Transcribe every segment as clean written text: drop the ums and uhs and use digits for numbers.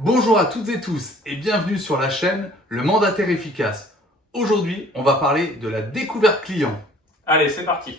Bonjour à toutes et tous et bienvenue sur la chaîne Le Mandataire Efficace. Aujourd'hui, on va parler de la découverte client. Allez, c'est parti.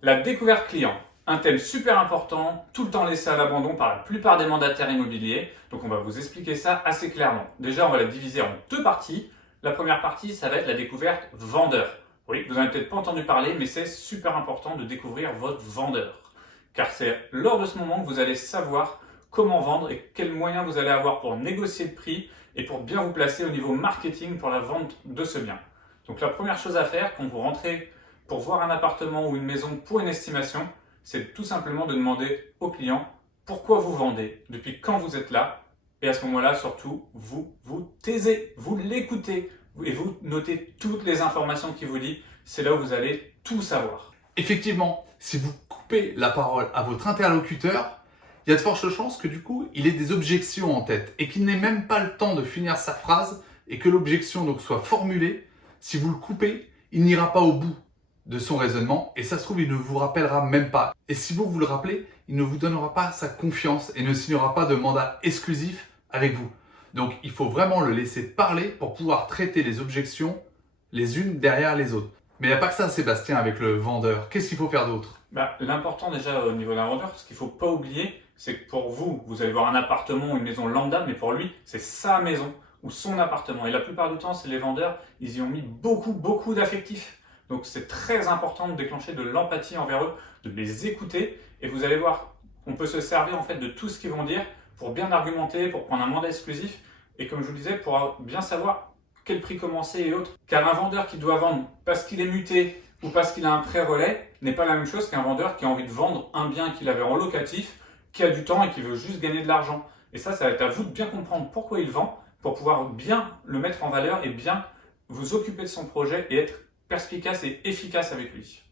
La découverte client, un thème super important, tout le temps laissé à l'abandon par la plupart des mandataires immobiliers. Donc on va vous expliquer ça assez clairement. Déjà, on va la diviser en deux parties. La première partie, ça va être la découverte vendeur. Oui, vous n'en avez peut-être pas entendu parler, mais c'est super important de découvrir votre vendeur. Car c'est lors de ce moment que vous allez savoir comment vendre et quels moyens vous allez avoir pour négocier le prix et pour bien vous placer au niveau marketing pour la vente de ce bien. Donc la première chose à faire quand vous rentrez pour voir un appartement ou une maison pour une estimation, c'est tout simplement de demander au client pourquoi vous vendez, depuis quand vous êtes là. Et à ce moment-là, surtout, vous vous taisez, vous l'écoutez et vous notez toutes les informations qu'il vous dit. C'est là où vous allez tout savoir. Effectivement, si vous coupez la parole à votre interlocuteur, il y a de fortes chances que du coup, il ait des objections en tête et qu'il n'ait même pas le temps de finir sa phrase et que l'objection donc soit formulée. Si vous le coupez, il n'ira pas au bout de son raisonnement et ça se trouve, il ne vous rappellera même pas. Et si vous le rappelez, il ne vous donnera pas sa confiance et ne signera pas de mandat exclusif avec vous. Donc, il faut vraiment le laisser parler pour pouvoir traiter les objections les unes derrière les autres. Mais il n'y a pas que ça, Sébastien, avec le vendeur. Qu'est-ce qu'il faut faire d'autre? L'important déjà au niveau d'un vendeur, ce qu'il ne faut pas oublier, c'est que pour vous, vous allez voir un appartement ou une maison lambda, mais pour lui, c'est sa maison ou son appartement. Et la plupart du temps, c'est les vendeurs, ils y ont mis beaucoup d'affectifs. Donc c'est très important de déclencher de l'empathie envers eux, de les écouter. Et vous allez voir, on peut se servir en fait de tout ce qu'ils vont dire pour bien argumenter, pour prendre un mandat exclusif. Et comme je vous le disais, pour bien savoir quel prix commencer et autres. Car un vendeur qui doit vendre parce qu'il est muté ou parce qu'il a un prêt relais n'est pas la même chose qu'un vendeur qui a envie de vendre un bien qu'il avait en locatif, qui a du temps et qui veut juste gagner de l'argent. Et ça va être à vous de bien comprendre pourquoi il vend, pour pouvoir bien le mettre en valeur et bien vous occuper de son projet et être perspicace et efficace avec lui.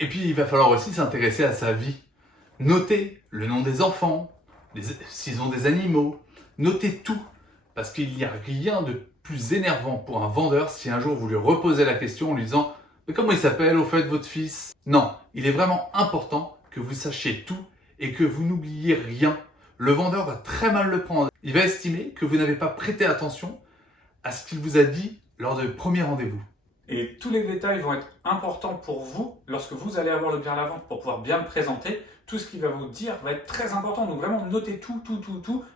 Et puis, il va falloir aussi s'intéresser à sa vie. Notez le nom des enfants, s'ils ont des animaux. Notez tout. Parce qu'il n'y a rien de plus énervant pour un vendeur si un jour vous lui reposez la question en lui disant « Mais comment il s'appelle au fait votre fils ?» Non, il est vraiment important que vous sachiez tout et que vous n'oubliez rien. Le vendeur va très mal le prendre. Il va estimer que vous n'avez pas prêté attention à ce qu'il vous a dit lors du premier rendez-vous. Et tous les détails vont être importants pour vous lorsque vous allez avoir le bien à la vente pour pouvoir bien le présenter. Tout ce qu'il va vous dire va être très important. Donc vraiment, notez tout.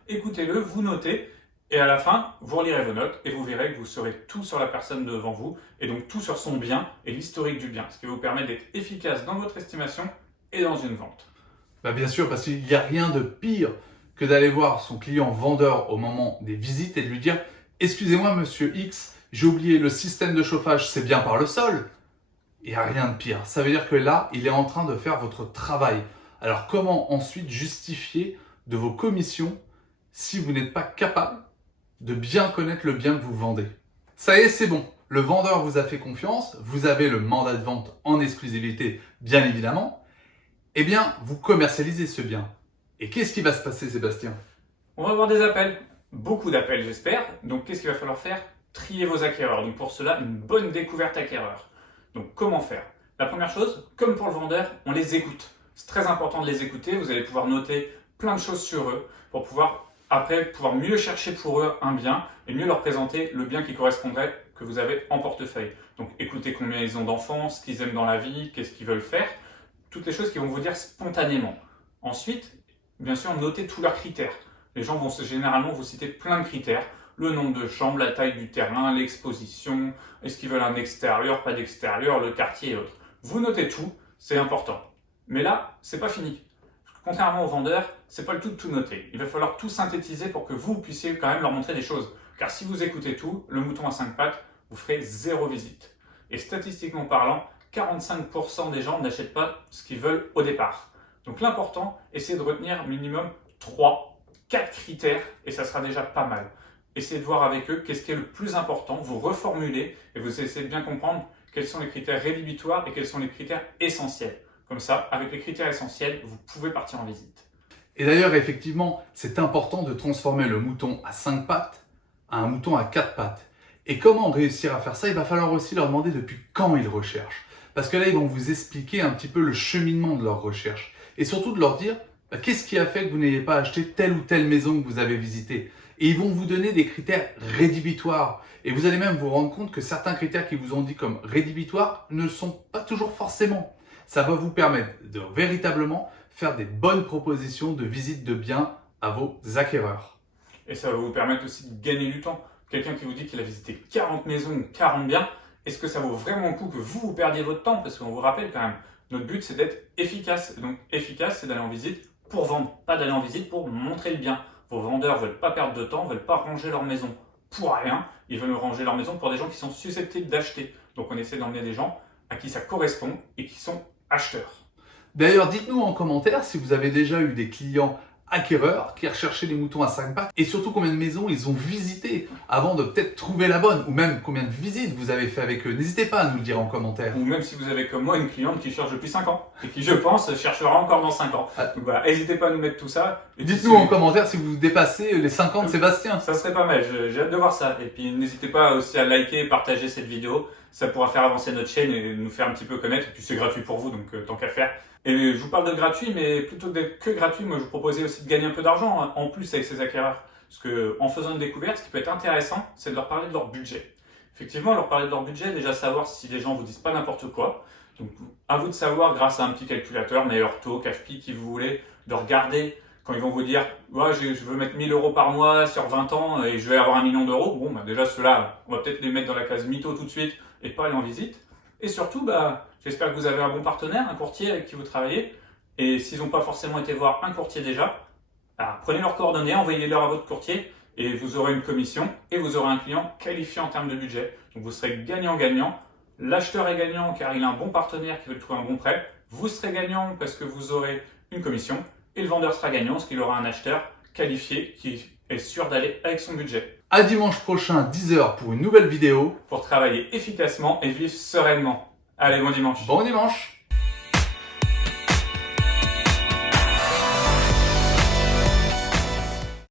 Écoutez-le, vous notez. Et à la fin, vous relirez vos notes et vous verrez que vous saurez tout sur la personne devant vous et donc tout sur son bien et l'historique du bien. Ce qui va vous permettre d'être efficace dans votre estimation et dans une vente. Bien sûr, parce qu'il n'y a rien de pire que d'aller voir son client vendeur au moment des visites et de lui dire « Excusez-moi, monsieur X, j'ai oublié le système de chauffage, c'est bien par le sol ?» Il n'y a rien de pire. Ça veut dire que là, il est en train de faire votre travail. Alors, comment ensuite justifier de vos commissions si vous n'êtes pas capable de bien connaître le bien que vous vendez? Ça y est, c'est bon. Le vendeur vous a fait confiance. Vous avez le mandat de vente en exclusivité, bien évidemment. Eh bien, vous commercialisez ce bien. Et qu'est-ce qui va se passer, Sébastien? On va avoir des appels. Beaucoup d'appels, j'espère. Donc, qu'est-ce qu'il va falloir faire? Trier vos acquéreurs. Donc, pour cela, une bonne découverte acquéreur. Donc, comment faire? La première chose, comme pour le vendeur, on les écoute. C'est très important de les écouter. Vous allez pouvoir noter plein de choses sur eux pour pouvoir mieux chercher pour eux un bien et mieux leur présenter le bien qui correspondrait que vous avez en portefeuille. Donc, écoutez combien ils ont d'enfants, ce qu'ils aiment dans la vie, qu'est-ce qu'ils veulent faire. Toutes les choses qu'ils vont vous dire spontanément. Ensuite, bien sûr, notez tous leurs critères. Les gens vont généralement vous citer plein de critères. Le nombre de chambres, la taille du terrain, l'exposition, est-ce qu'ils veulent un extérieur, pas d'extérieur, le quartier et autres. Vous notez tout, c'est important. Mais là, c'est pas fini. Contrairement aux vendeurs, c'est pas le tout de tout noter. Il va falloir tout synthétiser pour que vous puissiez quand même leur montrer des choses. Car si vous écoutez tout, le mouton à 5 pattes, vous ferez 0 visite. Et statistiquement parlant, 45% des gens n'achètent pas ce qu'ils veulent au départ. Donc l'important, essayez de retenir minimum 3, 4 critères et ça sera déjà pas mal. Essayez de voir avec eux qu'est-ce qui est le plus important, vous reformulez et vous essayez de bien comprendre quels sont les critères rédhibitoires et quels sont les critères essentiels. Comme ça, avec les critères essentiels, vous pouvez partir en visite. Et d'ailleurs, effectivement, c'est important de transformer le mouton à 5 pattes à un mouton à 4 pattes. Et comment réussir à faire ça? Il va falloir aussi leur demander depuis quand ils recherchent. Parce que là, ils vont vous expliquer un petit peu le cheminement de leur recherche. Et surtout de leur dire, qu'est-ce qui a fait que vous n'ayez pas acheté telle ou telle maison que vous avez visitée? Et ils vont vous donner des critères rédhibitoires. Et vous allez même vous rendre compte que certains critères qu'ils vous ont dit comme rédhibitoires ne sont pas toujours forcément. Ça va vous permettre de véritablement faire des bonnes propositions de visite de biens à vos acquéreurs. Et ça va vous permettre aussi de gagner du temps. Quelqu'un qui vous dit qu'il a visité 40 maisons ou 40 biens, est-ce que ça vaut vraiment le coup que vous perdiez votre temps? Parce qu'on vous rappelle quand même, notre but c'est d'être efficace. Et donc efficace, c'est d'aller en visite pour vendre, pas d'aller en visite pour montrer le bien. Vos vendeurs ne veulent pas perdre de temps, ne veulent pas ranger leur maison pour rien. Ils veulent ranger leur maison pour des gens qui sont susceptibles d'acheter. Donc on essaie d'emmener des gens à qui ça correspond et qui sont acheteurs. D'ailleurs, dites-nous en commentaire si vous avez déjà eu des clients acquéreurs qui recherchaient des moutons à 5 pattes et surtout combien de maisons ils ont visité avant de peut-être trouver la bonne ou même combien de visites vous avez fait avec eux. N'hésitez pas à nous le dire en commentaire. Ou même si vous avez comme moi une cliente qui cherche depuis 5 ans et qui, je pense, cherchera encore dans 5 ans. Donc voilà, n'hésitez pas à nous mettre tout ça. Dites-nous en commentaire si vous dépassez les 50 Sébastien. Ça serait pas mal, j'ai hâte de voir ça. Et puis n'hésitez pas aussi à liker et partager cette vidéo. Ça pourra faire avancer notre chaîne et nous faire un petit peu connaître. Et puis c'est gratuit pour vous, donc tant qu'à faire. Et je vous parle de gratuit, mais plutôt d'être que gratuit, moi je vous proposais aussi de gagner un peu d'argent hein, en plus avec ces acquéreurs. Parce que en faisant une découverte, ce qui peut être intéressant, c'est de leur parler de leur budget. Effectivement, leur parler de leur budget, déjà savoir si les gens vous disent pas n'importe quoi. Donc à vous de savoir grâce à un petit calculateur, Meilleur Taux, CAFPI, qui vous voulez, de regarder quand ils vont vous dire ouais, je veux mettre 1000 € par mois sur 20 ans et je vais avoir 1 million d'euros. Bon, bah, déjà ceux-là, on va peut-être les mettre dans la case mytho tout de suite et pas aller en visite. Et surtout, j'espère que vous avez un bon partenaire, un courtier avec qui vous travaillez. Et s'ils n'ont pas forcément été voir un courtier déjà, prenez leurs coordonnées, envoyez-leur à votre courtier et vous aurez une commission et vous aurez un client qualifié en termes de budget. Donc vous serez gagnant-gagnant. L'acheteur est gagnant car il a un bon partenaire qui veut trouver un bon prêt. Vous serez gagnant parce que vous aurez une commission. Et le vendeur sera gagnant parce qu'il aura un acheteur qualifié qui est sûr d'aller avec son budget. À dimanche prochain, 10 h pour une nouvelle vidéo. Pour travailler efficacement et vivre sereinement. Allez, bon dimanche. Bon dimanche.